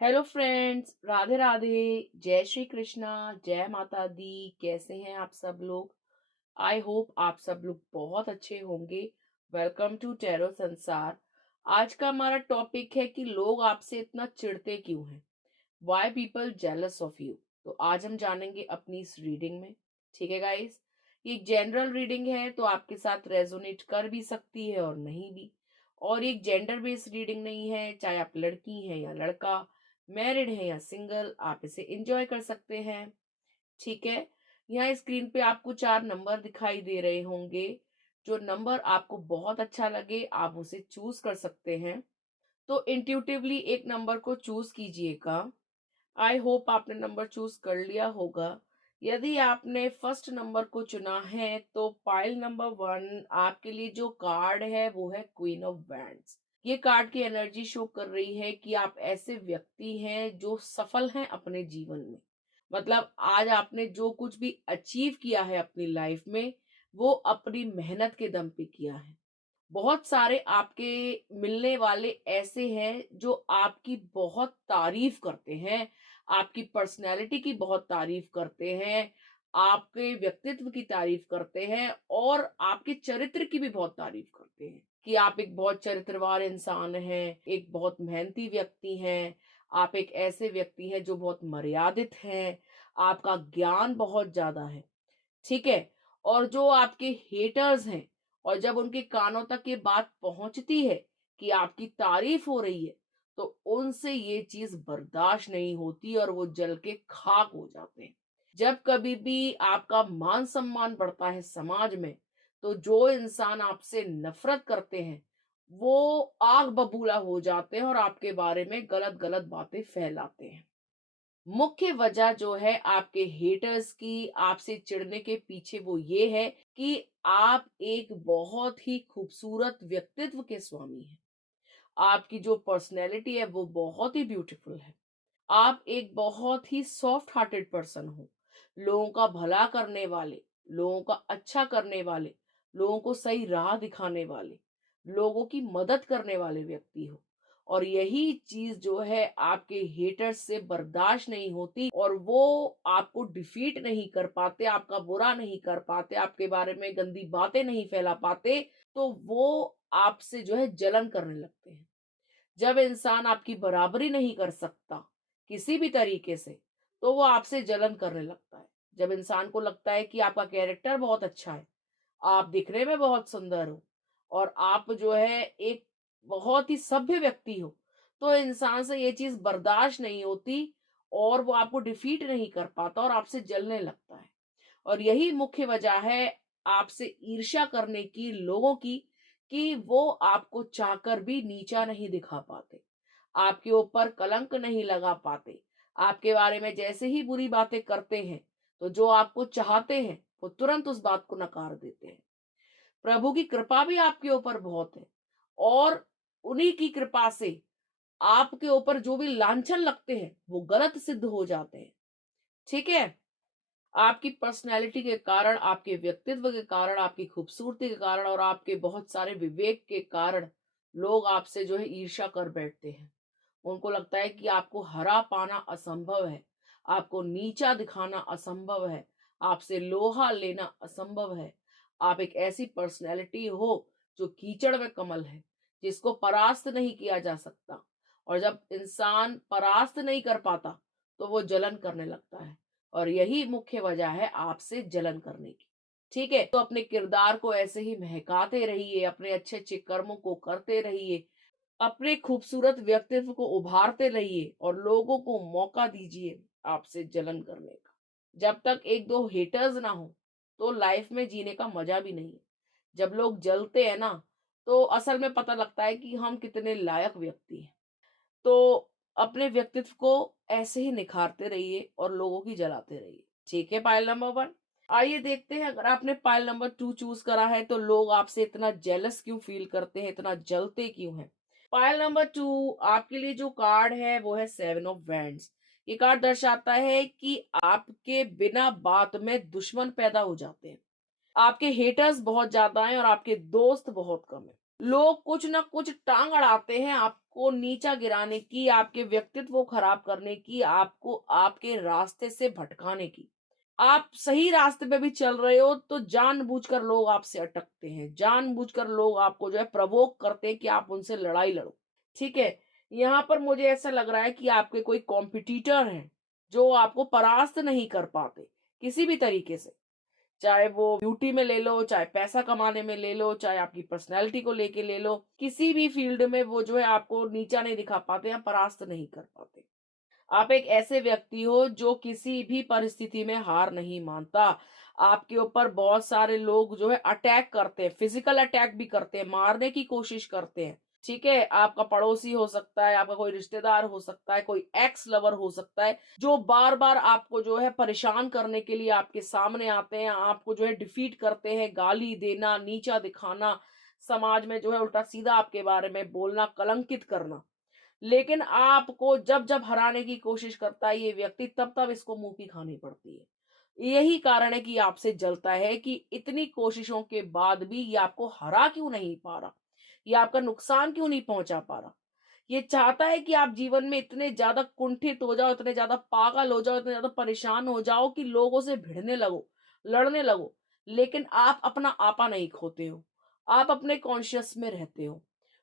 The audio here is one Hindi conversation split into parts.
Hello friends, Radhe Radhe. जय श्री कृष्णा। जय माता दी। कैसे हैं आप सब लोग? आई होप आप सब लोग बहुत अच्छे होंगे। वेलकम टू टैरो संसार। आज का हमारा टॉपिक है कि लोग आपसे इतना चिढ़ते क्यों हैं। Why people jealous of you. तो आज हम जानेंगे अपनी इस रीडिंग में। ठीक है गाइस, ये जनरल रीडिंग है तो आपके साथ रेजोनेट कर भी सकती है और नहीं भी। और ये जेंडर बेस्ड रीडिंग नहीं है, चाहे आप लड़की हैं या लड़का, मैरिड है या सिंगल, आप इसे एंजॉय कर सकते हैं। ठीक है। यहाँ स्क्रीन पे आपको 4 नंबर दिखाई दे रहे होंगे। जो नंबर आपको बहुत अच्छा लगे आप उसे चूज कर सकते हैं। तो इंट्यूटिवली एक नंबर को चूज कीजिएगा। आई होप आपने नंबर चूज कर लिया होगा। यदि आपने फर्स्ट नंबर को चुना है तो पाइल नंबर 1 आपके लिए जो कार्ड है वो है क्वीन ऑफ वैंड्स। ये कार्ड की एनर्जी शो कर रही है कि आप ऐसे व्यक्ति हैं जो सफल हैं अपने जीवन में। मतलब आज आपने जो कुछ भी अचीव किया है अपनी लाइफ में, वो अपनी मेहनत के दम पे किया है। बहुत सारे आपके मिलने वाले ऐसे हैं जो आपकी बहुत तारीफ करते हैं, आपकी पर्सनैलिटी की बहुत तारीफ करते हैं, आपके व्यक्तित्व की तारीफ करते हैं और आपके चरित्र की भी बहुत तारीफ करते हैं कि आप एक बहुत चरित्रवान इंसान हैं, एक बहुत मेहनती व्यक्ति हैं, आप एक ऐसे व्यक्ति हैं जो बहुत मर्यादित हैं, आपका ज्ञान बहुत ज्यादा है। ठीक है। और जो आपके हेटर्स हैं और जब उनके कानों तक ये बात पहुंचती है कि आपकी तारीफ हो रही है, तो उनसे ये चीज बर्दाश्त नहीं होती और वो जल के खाक हो जाते हैं। जब कभी भी आपका मान सम्मान बढ़ता है समाज में, तो जो इंसान आपसे नफरत करते हैं वो आग बबूला हो जाते हैं और आपके बारे में गलत गलत बातें फैलाते हैं। मुख्य वजह जो है आपके हेटर्स की आपसे चिढ़ने के पीछे वो ये है कि आप एक बहुत ही खूबसूरत व्यक्तित्व के स्वामी हैं। आपकी जो पर्सनैलिटी है वो बहुत ही ब्यूटीफुल है। आप एक बहुत ही सॉफ्ट हार्टेड पर्सन हो, लोगों का भला करने वाले, लोगों का अच्छा करने वाले, लोगों को सही राह दिखाने वाले, लोगों की मदद करने वाले व्यक्ति हो। और यही चीज जो है आपके हेटर्स से बर्दाश्त नहीं होती और वो आपको डिफीट नहीं कर पाते, आपका बुरा नहीं कर पाते, आपके बारे में गंदी बातें नहीं फैला पाते। तो वो आपसे जो है जलन करने लगते हैं। जब इंसान आपकी बराबरी नहीं कर सकता किसी भी तरीके से, तो वो आपसे जलन करने लगता है। जब इंसान को लगता है कि आपका कैरेक्टर बहुत अच्छा है, आप दिखने में बहुत सुंदर हो और आप जो है एक बहुत ही सभ्य व्यक्ति हो, तो इंसान से ये चीज बर्दाश्त नहीं होती और वो आपको डिफीट नहीं कर पाता और आपसे जलने लगता है। और यही मुख्य वजह है आपसे ईर्ष्या करने की लोगों की, कि वो आपको चाहकर भी नीचा नहीं दिखा पाते, आपके ऊपर कलंक नहीं लगा पाते। आपके बारे में जैसे ही बुरी बातें करते हैं, तो जो आपको चाहते हैं वो तुरंत उस बात को नकार देते हैं। प्रभु की कृपा भी आपके ऊपर बहुत है और उन्हीं की कृपा से आपके ऊपर जो भी लांछन लगते हैं वो गलत सिद्ध हो जाते हैं। ठीक है। आपकी पर्सनैलिटी के कारण, आपके व्यक्तित्व के कारण, आपकी खूबसूरती के कारण और आपके बहुत सारे विवेक के कारण लोग आपसे जो है ईर्ष्या कर बैठते हैं। उनको लगता है कि आपको हरा पाना असंभव है, आपको नीचा दिखाना असंभव है, आपसे लोहा लेना असंभव है। आप एक ऐसी पर्सनैलिटी हो जो कीचड़ में कमल है, जिसको परास्त नहीं किया जा सकता। और जब इंसान परास्त नहीं कर पाता तो वो जलन करने लगता है। और यही मुख्य वजह है आपसे जलन करने की। ठीक है। तो अपने किरदार को ऐसे ही महकाते रहिए, अपने अच्छे अच्छे कर्मों को करते रहिए, अपने खूबसूरत व्यक्तित्व को उभारते रहिए और लोगों को मौका दीजिए आपसे जलन करने का। जब तक एक दो हेटर्स ना हो तो लाइफ में जीने का मजा भी नहीं है। जब लोग जलते हैं ना, तो असल में पता लगता है कि हम कितने लायक व्यक्ति हैं। तो अपने व्यक्तित्व को ऐसे ही निखारते रहिए और लोगों की जलाते रहिए। ठीक है। Pile number 1। आइए देखते हैं, अगर आपने पाइल नंबर 2 चूज करा है तो लोग आपसे इतना जेलस क्यों फील करते हैं, इतना जलते क्यों हैं। पाइल नंबर 2 आपके लिए जो कार्ड है वो है 7 ऑफ वैंड्स। ये कार्ड दर्शाता है कि आपके बिना बात में दुश्मन पैदा हो जाते हैं। आपके हेटर्स बहुत ज्यादा हैं और आपके दोस्त बहुत कम है। लोग कुछ ना कुछ टांग अड़ाते हैं, आप आपको नीचा गिराने की, आपके व्यक्तित्व को खराब करने की, आपको आपके रास्ते से भटकाने की। आप सही रास्ते पे भी चल रहे हो तो जानबूझकर लोग आपसे अटकते हैं, जानबूझकर लोग आपको जो है प्रवोक करते हैं कि आप उनसे लड़ाई लड़ो। ठीक है? यहाँ पर मुझे ऐसा लग रहा है कि आपके कोई कॉम्पिटिटर हैं, जो आपको परास्त नहीं कर पाते, किसी भी तरीके से। चाहे वो ब्यूटी में ले लो, चाहे पैसा कमाने में ले लो, चाहे आपकी पर्सनैलिटी को लेके ले लो, किसी भी फील्ड में वो जो है आपको नीचा नहीं दिखा पाते या परास्त नहीं कर पाते। आप एक ऐसे व्यक्ति हो जो किसी भी परिस्थिति में हार नहीं मानता। आपके ऊपर बहुत सारे लोग जो है अटैक करते हैं, फिजिकल अटैक भी करते हैं, मारने की कोशिश करते हैं। ठीक है? आपका पड़ोसी हो सकता है, आपका कोई रिश्तेदार हो सकता है, कोई एक्स लवर हो सकता है, जो बार-बार आपको जो है परेशान करने के लिए आपके सामने आते हैं, आपको जो है डिफीट करते हैं, गाली देना, नीचा दिखाना, समाज में जो है उल्टा-सीधा आपके बारे में बोलना, कलंकित करना। लेकिन आपको जब-जब हराने की कोशिश करता है ये व्यक्ति, तब-तब इसको मुँह की खानी पड़ती है। यही कारण है कि आपसे जलता है कि इतनी कोशिशों के बाद भी ये आपको हरा क्यों नहीं पा रहा? ये आपका नुकसान क्यों नहीं पहुँचा पा रहा? ये चाहता है कि आप जीवन में इतने ज़्यादा कुंठित हो जाओ, इतने ज़्यादा पागल हो जाओ, इतने ज़्यादा परेशान हो जाओ कि लोगों से भिड़ने लगो, लड़ने लगो। लेकिन आप अपना आपा नहीं खोते हो। आप अपने कॉन्शियस में रहते हो।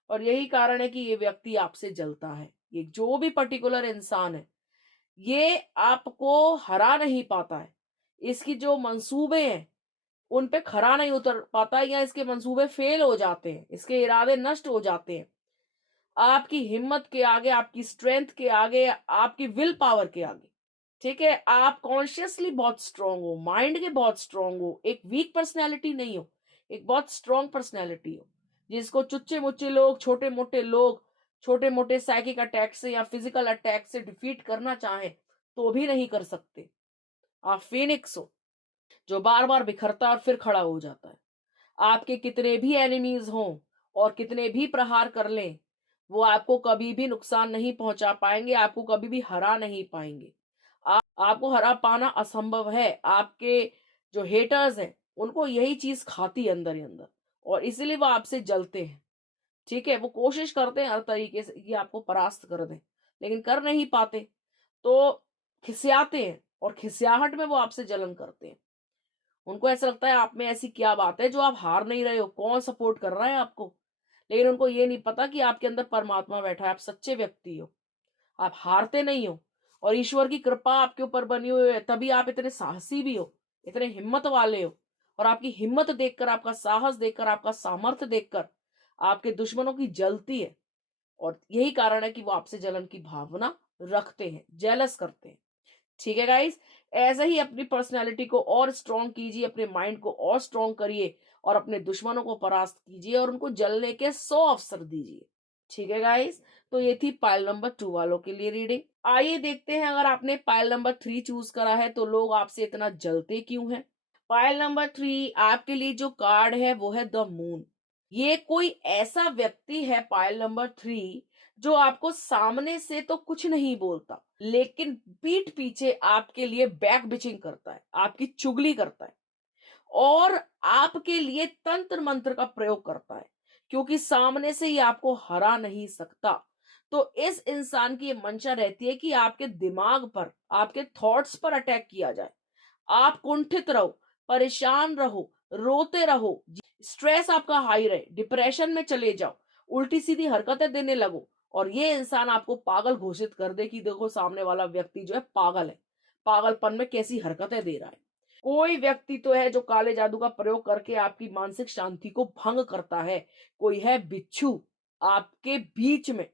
और यही कारण है कि ये व्यक्ति आपसे जलता है। ये जो भी पर्टिकुलर इंसान है, ये आपको हरा नहीं पाता है। इसकी जो मंसूबे हैं, उन पे खरा नहीं उतर पाता है या इसके मंसूबे फेल हो जाते हैं, इसके इरादे नष्ट हो जाते हैं। आपकी हिम्मत के आगे, आपकी स्ट्रेंथ के आगे, आपकी विल पावर के आगे। ठीक है? आप कॉन्शियसली बहुत स्ट्रांग हो, माइंड के बहुत स्ट्रांग हो, एक वीक पर्सनैलिटी नहीं हो, एक बहुत स्ट्रांग पर्सनैलिटी हो, जिसको चुच्चे-मुच्चे लोग, छोटे-मोटे लोग, छोटे-मोटे साइकिक अटैक से या फिजिकल अटैक से डिफीट करना चाहें, तो भी नहीं कर सकते। आप फीनिक्स हो, जो बार-बार बिखरता और फिर खड़ा हो जाता है। आपके कितने भी एनिमीज हों और कितने भी प्रहार कर लें, वो आपको कभी भी नुकसान नहीं पहुंचा पाएंगे, आपको कभी भी हरा नहीं पाएंगे। आपको हरा पाना असंभव है। आपके जो हेटर्स हैं, उनको यही चीज खाती है अंदर ही अंदर, और इसीलिए वो आपसे जलते हैं। ठीक है? वो कोशिश करते हैं हर तरीके से कि आपको परास्त कर दें, लेकिन कर नहीं पाते, तो खिसियाते हैं और खिसियाहट में वो आपसे जलन करते हैं। उनको ऐसा लगता है आप में ऐसी क्या बात है जो आप हार नहीं रहे हो, कौन सपोर्ट कर रहा है आपको? लेकिन उनको ये नहीं पता कि आपके अंदर परमात्मा बैठा है, आप सच्चे व्यक्ति हो, आप हारते नहीं हो, और ईश्वर की कृपा आपके ऊपर बनी हुई है, तभी आप इतने साहसी भी हो, इतने हिम्मत वाले हो। और आपकी हिम्मत देखकर, आपका साहस देखकर, आपका सामर्थ्य देखकर आपके दुश्मनों की जलती है, और यही कारण है कि वो आपसे जलन की भावना रखते हैं, जेलस करते हैं। ठीक है गाइस? ऐसे ही अपनी पर्सनैलिटी को और स्ट्रॉन्ग कीजिए, अपने माइंड को और स्ट्रॉन्ग करिए, और अपने दुश्मनों को परास्त कीजिए और उनको जलने के 100 अवसर दीजिए। ठीक है गाइस? तो ये थी पाइल नंबर 2 वालों के लिए रीडिंग। आइए देखते हैं, अगर आपने पाइल नंबर 3 चूज करा है तो लोग आपसे इतना जलते क्यों हैं? पाइल नंबर 3 आपके लिए जो कार्ड है वो है द मून। ये कोई ऐसा व्यक्ति है, पाइल नंबर 3, जो आपको सामने से तो कुछ नहीं बोलता, लेकिन पीठ पीछे आपके लिए बैक बिचिंग करता है, आपकी चुगली करता है, और आपके लिए तंत्र मंत्र का प्रयोग करता है, क्योंकि सामने से ये आपको हरा नहीं सकता। तो इस इंसान की ये मंशा रहती है कि आपके दिमाग पर, आपके थॉट्स पर अटैक किया जाए, आप कुंठित रहो, परेशान रहो, रोते रहो, स्ट्रेस आपका हाई रहे, डिप्रेशन में चले जाओ, उल्टी सीधी हरकतें देने लगो, और ये इंसान आपको पागल घोषित कर दे कि देखो सामने वाला व्यक्ति जो है पागल है, पागलपन में कैसी हरकतें दे रहा है। कोई व्यक्ति तो है जो काले जादू का प्रयोग करके आपकी मानसिक शांति को भंग करता है। कोई है बिच्छू आपके बीच में,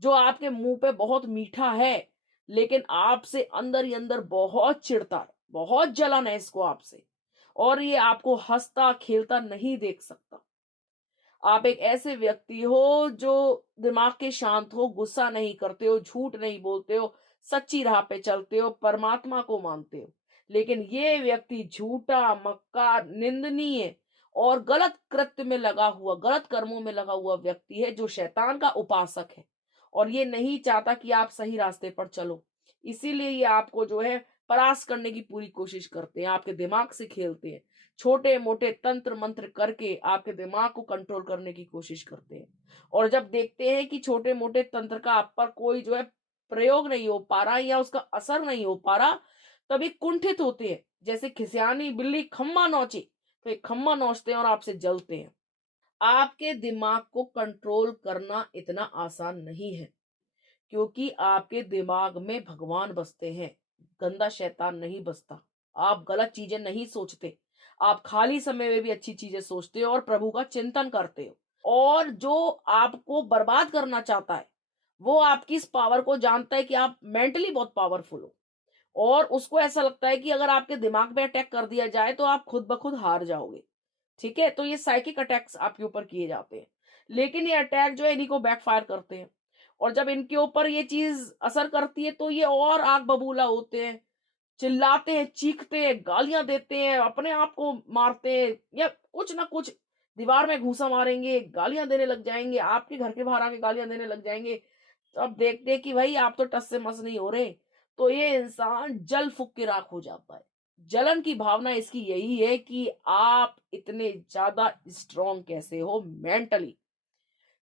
जो आपके मुंह पे बहुत मीठा है, लेकिन आपसे अंदर ही अंदर बहुत चिढ़ता है, बहुत जलन है इसको आपसे, और ये आपको हंसता खेलता नहीं देख सकता। आप एक ऐसे व्यक्ति हो जो दिमाग के शांत हो, गुस्सा नहीं करते हो, झूठ नहीं बोलते हो, सच्ची राह पे चलते हो, परमात्मा को मानते हो। लेकिन ये व्यक्ति झूठा, मक्कार, निंदनीय और गलत कृत्य में लगा हुआ, गलत कर्मों में लगा हुआ व्यक्ति है, जो शैतान का उपासक है, और ये नहीं चाहता कि आप सही रास्ते पर चलो। इसीलिए ये आपको जो है परास्त करने की पूरी कोशिश करते हैं, आपके दिमाग से खेलते हैं, छोटे मोटे तंत्र मंत्र करके आपके दिमाग को कंट्रोल करने की कोशिश करते हैं। और जब देखते हैं कि छोटे मोटे तंत्र का आप पर कोई जो है प्रयोग नहीं हो पा रहा या उसका असर नहीं हो पा रहा, तभी कुंठित होते हैं। जैसे खिसियानी बिल्ली खम्मा नोचे, तो ये खम्मा नोचते हैं और आपसे जलते हैं। आपके दिमाग को कंट्रोल करना इतना आसान नहीं है, क्योंकि आपके दिमाग में भगवान बसते हैं, गंदा शैतान नहीं बसता। आप गलत चीजें नहीं सोचते, आप खाली समय में भी अच्छी चीजें सोचते हो और प्रभु का चिंतन करते हो। और जो आपको बर्बाद करना चाहता है, वो आपकी इस पावर को जानता है कि आप मेंटली बहुत पावरफुल हो, और उसको ऐसा लगता है कि अगर आपके दिमाग पे अटैक कर दिया जाए तो आप खुद ब खुद हार जाओगे। ठीक है, तो ये साइकिक अटैक्स आपके ऊपर किए जाते हैं, लेकिन ये अटैक जो है इन्हीं को बैकफायर करते हैं। और जब इनके ऊपर ये चीज असर करती है तो ये और आग बबूला होते हैं, चिल्लाते हैं, चीखते हैं, गालियां देते हैं, अपने आप को मारते हैं, या कुछ ना कुछ दीवार में घूसा मारेंगे, गालियां देने लग जाएंगे, आपके घर के बाहर आके गालियां देने लग जाएंगे। तो अब देखते हैं कि भाई आप तो टस से मस नहीं हो रहे, तो ये इंसान जल फूक के राख हो जाता है। जलन की भावना इसकी यही है कि आप इतने ज्यादा स्ट्रांग कैसे हो मेंटली।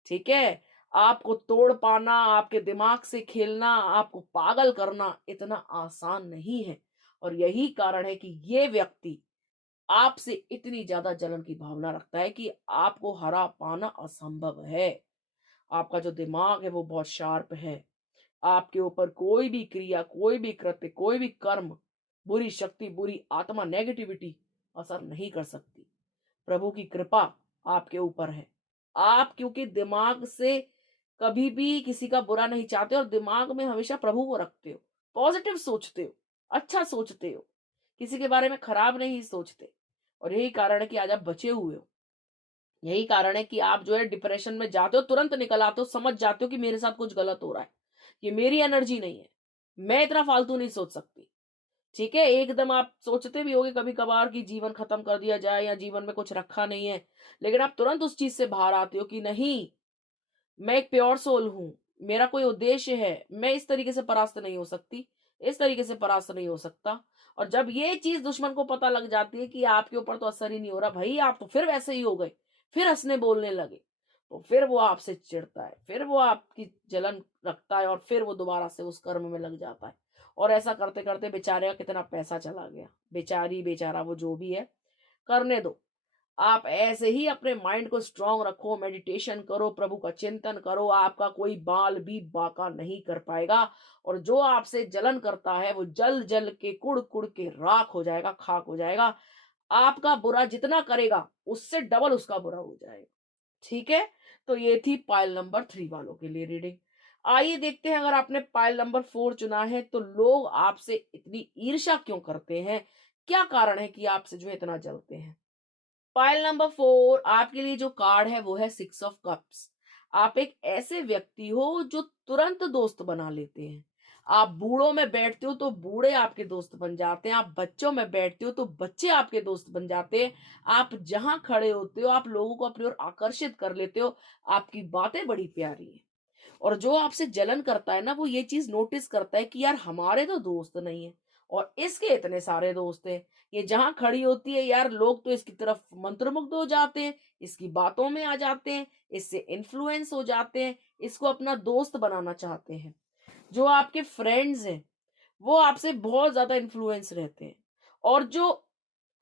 ठीक है, आपको तोड़ पाना, आपके दिमाग से खेलना, आपको पागल करना इतना आसान नहीं है। और यही कारण है कि ये व्यक्ति आपसे इतनी ज्यादा जलन की भावना रखता है कि आपको हरा पाना असंभव है। आपका जो दिमाग है वो बहुत शार्प है। आपके ऊपर कोई भी क्रिया, कोई भी कृत्य, कोई भी कर्म, बुरी शक्ति, बुरी आत्मा, नेगेटिविटी असर नहीं कर सकती। प्रभु की कृपा आपके ऊपर है। आप क्योंकि दिमाग से कभी भी किसी का बुरा नहीं चाहते और दिमाग में हमेशा प्रभु को रखते हो, पॉजिटिव सोचते हो, अच्छा सोचते हो, किसी के बारे में खराब नहीं सोचते। और यही कारण है कि आज आप बचे हुए हो। यही कारण है कि आप जो है डिप्रेशन में जाते हो, तुरंत निकल आते हो, समझ जाते हो कि मेरे साथ कुछ गलत हो रहा है, ये मेरी एनर्जी नहीं है, मैं इतना फालतू नहीं सोच सकती। ठीक है, एकदम आप सोचते भी होगे कभी कभार कि जीवन खत्म कर दिया जाए या जीवन में कुछ रखा नहीं है, लेकिन आप तुरंत उस चीज से बाहर आते हो कि नहीं, मैं एक प्योर सोल हूं, मेरा कोई उद्देश्य है, मैं इस तरीके से परास्त नहीं हो सकती, इस तरीके से परास्त नहीं हो सकता। और जब ये चीज दुश्मन को पता लग जाती है कि आपके ऊपर तो असर ही नहीं हो रहा भाई, आप तो फिर वैसे ही हो गए, फिर हंसने बोलने लगे, तो फिर वो आपसे चिढ़ता है, फिर वो आपकी जलन रखता है, और फिर वो दोबारा से उस कर्म में लग जाता है। और ऐसा करते करते बेचारे का कितना पैसा चला गया, बेचारी बेचारा वो जो भी है, करने दो। आप ऐसे ही अपने माइंड को स्ट्रांग रखो, मेडिटेशन करो, प्रभु का चिंतन करो, आपका कोई बाल भी बाका नहीं कर पाएगा। और जो आपसे जलन करता है वो जल जल के कुड़ कुड़ के राख हो जाएगा, खाक हो जाएगा। आपका बुरा जितना करेगा उससे डबल उसका बुरा हो जाएगा। ठीक है, तो ये थी पाइल नंबर 3 वालों के लिए रीडिंग। आइए देखते हैं, अगर आपने पाइल नंबर 4 चुना है तो लोग आपसे इतनी ईर्ष्या क्यों करते हैं, क्या कारण है कि आपसे जो है इतना जलते हैं। पाइल नंबर 4 आपके लिए जो कार्ड है वो है 6 ऑफ कप्स। आप एक ऐसे व्यक्ति हो जो तुरंत दोस्त बना लेते हैं। आप बूढ़ों में बैठते हो तो बूढ़े आपके दोस्त बन जाते हैं, आप बच्चों में बैठते हो तो बच्चे आपके दोस्त बन जाते हैं। आप जहां खड़े होते हो आप लोगों को अपनी ओर आकर्षित कर लेते हो, आपकी बातें बड़ी प्यारी है। और जो आपसे जलन करता है ना, वो ये चीज नोटिस करता है कि यार हमारे तो दोस्त नहीं है और इसके इतने सारे दोस्त हैं। ये जहां खड़ी होती है यार, लोग तो इसकी तरफ मंत्रमुग्ध हो जाते हैं, इसकी बातों में आ जाते हैं, इससे इन्फ्लुएंस हो जाते हैं, इसको अपना दोस्त बनाना चाहते हैं। जो आपके फ्रेंड्स हैं वो आपसे बहुत ज्यादा इन्फ्लुएंस रहते हैं। और जो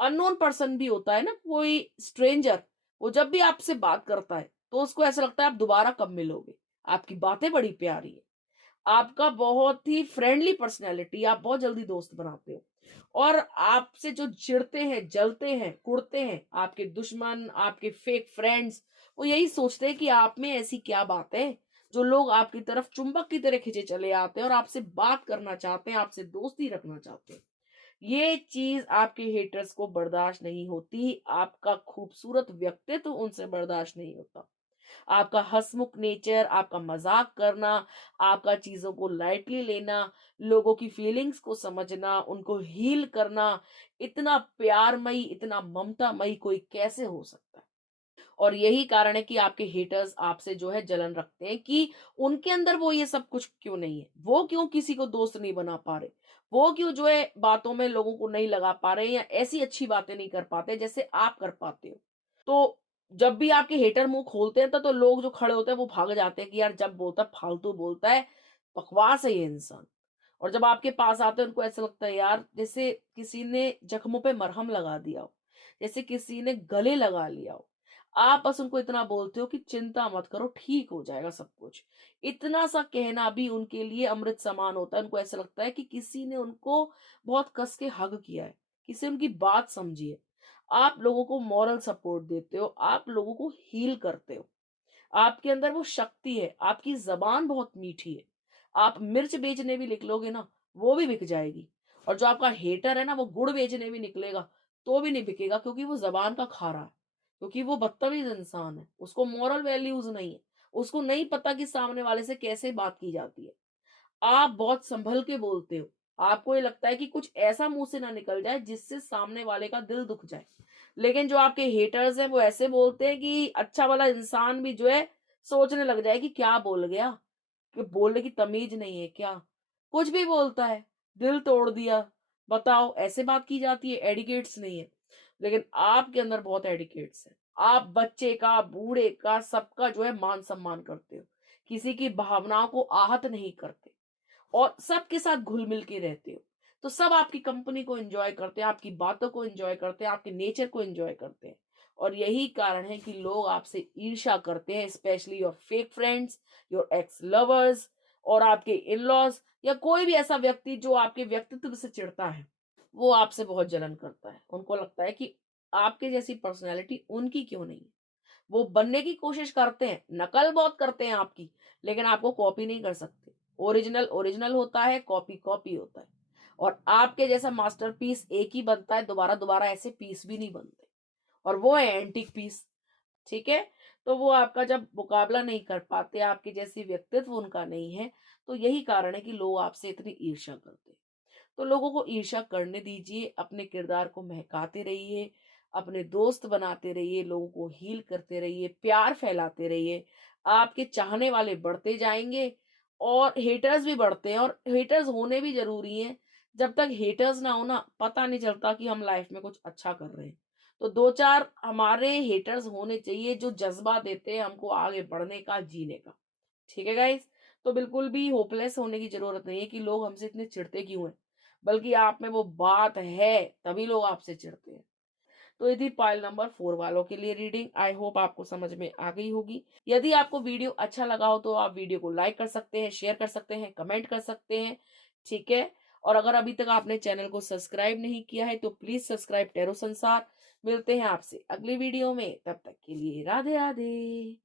अननोन पर्सन भी होता है ना, कोई स्ट्रेंजर, वो जब भी आपसे बात करता है तो उसको ऐसा लगता है आप दोबारा कब मिलोगे। आपकी बातें बड़ी प्यारी है, आपका बहुत ही फ्रेंडली पर्सनैलिटी, आप बहुत जल्दी दोस्त बनाते हो। और आपसे जो चिढ़ते हैं, जलते हैं, कुड़ते हैं आपके दुश्मन, आपके फेक फ्रेंड्स, वो यही सोचते हैं कि आप में ऐसी क्या बात है जो लोग आपकी तरफ चुंबक की तरह खींचे चले आते हैं और आपसे बात करना चाहते हैं, आपसे दोस्ती रखना चाहते हैं। ये चीज आपके हेटर्स को बर्दाश्त नहीं होती, आपका खूबसूरत व्यक्तित्व उनसे बर्दाश्त नहीं होता, आपका हंसमुख नेचर, आपका मजाक करना, आपका चीजों को लाइटली लेना, लोगों की फीलिंग्स को समझना, उनको हील करना, इतना प्यारमयी, इतना ममतामयी कोई कैसे हो सकता है। और यही कारण है कि आपके हेटर्स आपसे जो है जलन रखते हैं कि उनके अंदर वो ये सब कुछ क्यों नहीं है, वो क्यों किसी को दोस्त नहीं बना पा रहे, वो क्यों जो है बातों में लोगों को नहीं लगा पा रहे या ऐसी अच्छी बातें नहीं कर पाते जैसे आप कर पाते हो। तो जब भी आपके हेटर मुंह खोलते हैं तो लोग जो खड़े होते हैं वो भाग जाते हैं कि यार जब बोलता है फालतू बोलता है, बकवास है ये इंसान। और जब आपके पास आते हैं उनको ऐसा लगता है यार जैसे किसी ने जख्मों पे मरहम लगा दिया हो, जैसे किसी ने गले लगा लिया हो। आप बस उनको इतना बोलते हो कि चिंता मत करो, ठीक हो जाएगा सब कुछ। इतना सा कहना भी उनके लिए अमृत समान होता है। उनको ऐसा लगता है कि किसी ने उनको बहुत कस के हग किया है, किसी ने उनकी बात समझी है। आप लोगों को मॉरल सपोर्ट देते हो, आप लोगों को हील करते हो। आपके अंदर वो शक्ति है, आपकी ज़बान बहुत मीठी है। आप मिर्च बेचने भी निकलोगे ना, वो भी बिक जाएगी। और जो आपका हेटर है ना, वो गुड़ बेचने भी निकलेगा, तो भी नहीं बिकेगा क्योंकि वो ज़बान का खारा है। क्योंकि वो बदतमीज़ इंसान है, उसको मॉरल वैल्यूज़ नहीं है। उसको नहीं पता कि सामने वाले से कैसे बात की जाती है। आप बहुत संभल के बोलते हो। आपको ये लगता है कि कुछ ऐसा मुँह से ना निकल जाए जिससे सामने वाले का दिल दुख जाए। लेकिन जो आपके हेटर्स हैं वो ऐसे बोलते हैं कि अच्छा वाला इंसान भी जो है सोचने लग जाए कि क्या बोल गया, कि बोलने की तमीज नहीं है क्या? कुछ भी बोलता है, दिल तोड़ दिया। बताओ ऐसे बात की जाती है? एटिकेट्स नहीं है। लेकिन आपके अंदर बहुत एटिकेट्स है। आप बच्चे का, बूढ़े का, सबका जो है मान-सम्मान करते हो। किसी की भावनाओं को आहत नहीं करते। और सबके साथ घुल-मिल के रहते हो। तो सब आपकी कंपनी को एन्जॉय करते हैं, आपकी बातों को एन्जॉय करते हैं, आपके नेचर को एन्जॉय करते हैं। और यही कारण है कि लोग आपसे ईर्ष्या करते हैं, specially your fake friends, your x lovers और आपके इन-लॉज़ या कोई भी ऐसा व्यक्ति जो आपके व्यक्तित्व से चिढ़ता है, वो आपसे बहुत जलन करता है। उनको लगता है कि आपके जैसी पर्सनैलिटी उनकी क्यों नहीं है? वो बनने की कोशिश करते हैं, नकल बहुत करते हैं आपकी, लेकिन आपको कॉपी नहीं कर सकते। ओरिजिनल ओरिजिनल होता है, कॉपी कॉपी होता है। और आपके जैसा मास्टरपीस एक ही बनता है, दोबारा-दोबारा ऐसे पीस भी नहीं बनते। और वो है एंटीक पीस, ठीक है? तो वो आपका जब मुकाबला नहीं कर पाते, आपके जैसी व्यक्तित्व उनका नहीं है, तो यही कारण है कि लोग आपसे इतनी ईर्ष्या करते हैं। तो लोगों को ईर्ष्या करने दीजिए, अपने किरदार को महकाते रहिए, अपने दोस्त बनाते रहिए, लोगों को हील करते रहिए, प्यार फैलाते रहिए। आपके चाहने वाले बढ़ते जाएँगे और हेटर्स भी बढ़ते हैं और हेटर्स होने भी ज़रूरी हैं। जब तक हेटर्स ना हो ना, पता नहीं चलता कि हम लाइफ में कुछ अच्छा कर रहे हैं। तो 2-4 हमारे हेटर्स होने चाहिए जो जज़्बा देते हैं हमको आगे बढ़ने का, जीने का। ठीक है गाइज़? तो बिल्कुल भी होपलेस होने की ज़रूरत नहीं है कि लोग हमसे इतने चिढ़ते क्यों हैं? बल्कि आप में वो बात है, तभी लोग आपसे चिढ़ते हैं। तो ये थी पाइल नंबर 4 वालों के लिए रीडिंग। आई होप आपको समझ में आ गई होगी। यदि आपको वीडियो अच्छा लगा हो तो आप वीडियो को लाइक कर सकते हैं, शेयर कर सकते हैं, कमेंट कर सकते हैं, ठीक है? और अगर अभी तक आपने चैनल को सब्सक्राइब नहीं किया है तो प्लीज़ सब्सक्राइब टैरो संसार। मिलते हैं आपसे अगली वीडियो में, तब तक के लिए राधे-राधे।